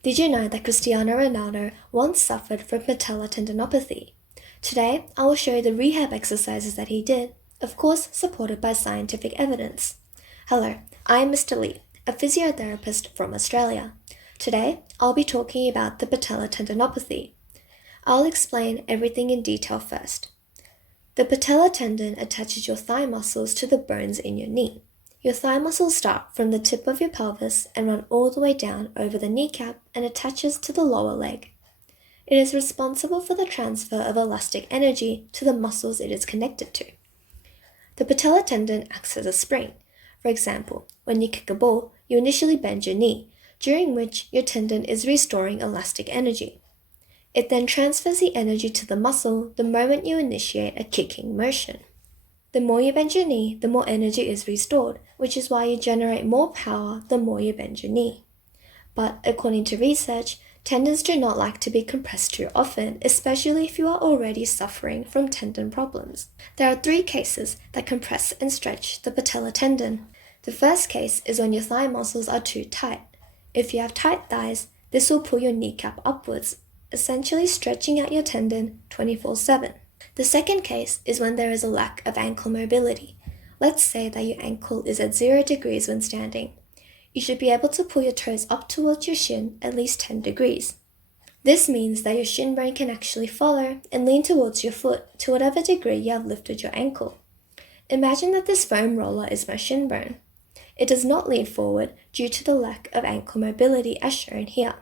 Did you know that Cristiano Ronaldo once suffered from patellar tendinopathy? Today, I will show you the rehab exercises that he did, of course supported by scientific evidence. Hello, I am Mr. Lee, a physiotherapist from Australia. Today, I'll be talking about the patellar tendinopathy. I'll explain everything in detail first. The patellar tendon attaches your thigh muscles to the bones in your knee. Your thigh muscles start from the tip of your pelvis and run all the way down over the kneecap and attaches to the lower leg. It is responsible for the transfer of elastic energy to the muscles it is connected to. The patellar tendon acts as a spring. For example, when you kick a ball, you initially bend your knee, during which your tendon is restoring elastic energy. It then transfers the energy to the muscle the moment you initiate a kicking motion. The more you bend your knee, the more energy is restored, which is why you generate more power the more you bend your knee. But according to research, tendons do not like to be compressed too often, especially if you are already suffering from tendon problems. There are 3 cases that compress and stretch the patellar tendon. The first case is when your thigh muscles are too tight. If you have tight thighs, this will pull your kneecap upwards, essentially stretching out your tendon 24/7. The second case is when there is a lack of ankle mobility. Let's say that your ankle is at 0 degrees when standing. You should be able to pull your toes up towards your shin at least 10 degrees. This means that your shin bone can actually follow and lean towards your foot to whatever degree you have lifted your ankle. Imagine that this foam roller is my shin bone. It does not lean forward due to the lack of ankle mobility as shown here.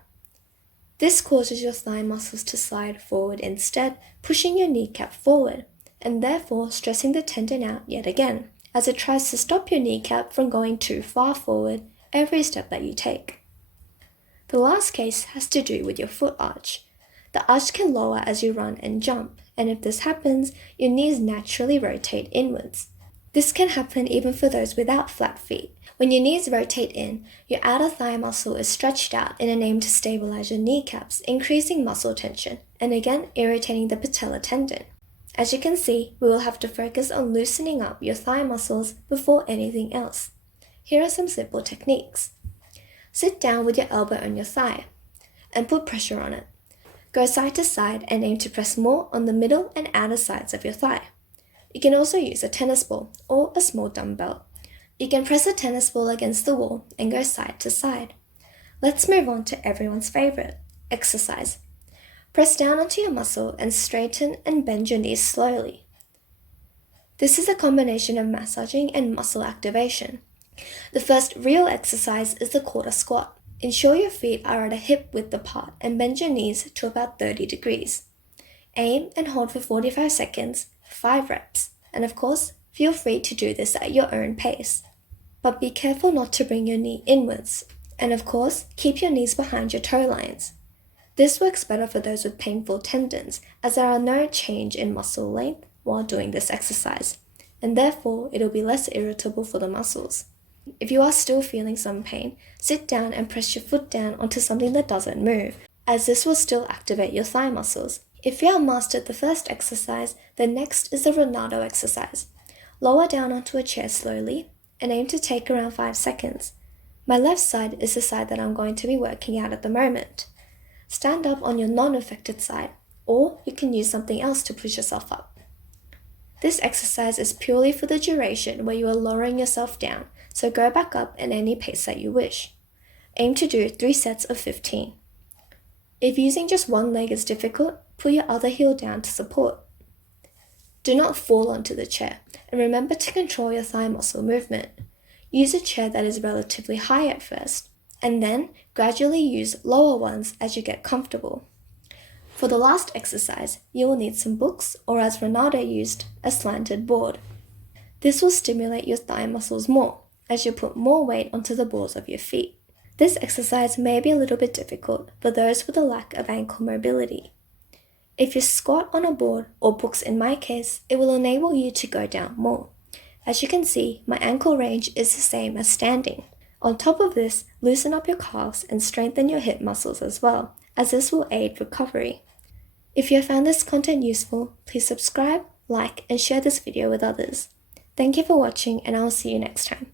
This causes your thigh muscles to slide forward instead, pushing your kneecap forward, and therefore stressing the tendon out yet again, as it tries to stop your kneecap from going too far forward every step that you take. The last case has to do with your foot arch. The arch can lower as you run and jump, and if this happens, your knees naturally rotate inwards. This can happen even for those without flat feet. When your knees rotate in, your outer thigh muscle is stretched out in an aim to stabilize your kneecaps, increasing muscle tension, and again irritating the patellar tendon. As you can see, we will have to focus on loosening up your thigh muscles before anything else. Here are some simple techniques. Sit down with your elbow on your thigh and put pressure on it. Go side to side and aim to press more on the middle and outer sides of your thigh. You can also use a tennis ball or a small dumbbell. You can press a tennis ball against the wall and go side to side. Let's move on to everyone's favorite, exercise. Press down onto your muscle and straighten and bend your knees slowly. This is a combination of massaging and muscle activation. The first real exercise is the quarter squat. Ensure your feet are at a hip width apart and bend your knees to about 30 degrees. Aim and hold for 45 seconds, 5 reps, and of course, feel free to do this at your own pace. But be careful not to bring your knee inwards, and of course, keep your knees behind your toe lines. This works better for those with painful tendons, as there are no change in muscle length while doing this exercise, and therefore it'll be less irritable for the muscles. If you are still feeling some pain, sit down and press your foot down onto something that doesn't move, as this will still activate your thigh muscles. If you have mastered the first exercise, the next is the Ronaldo exercise. Lower down onto a chair slowly and aim to take around 5 seconds. My left side is the side that I'm going to be working out at the moment. Stand up on your non-affected side, or you can use something else to push yourself up. This exercise is purely for the duration where you are lowering yourself down, so go back up at any pace that you wish. Aim to do 3 sets of 15. If using just one leg is difficult, put your other heel down to support. Do not fall onto the chair, and remember to control your thigh muscle movement. Use a chair that is relatively high at first, and then gradually use lower ones as you get comfortable. For the last exercise, you will need some books, or as Ronaldo used, a slanted board. This will stimulate your thigh muscles more, as you put more weight onto the balls of your feet. This exercise may be a little bit difficult for those with a lack of ankle mobility. If you squat on a board, or books in my case, it will enable you to go down more. As you can see, my ankle range is the same as standing. On top of this, loosen up your calves and strengthen your hip muscles as well, as this will aid recovery. If you have found this content useful, please subscribe, like, and share this video with others. Thank you for watching, and I will see you next time.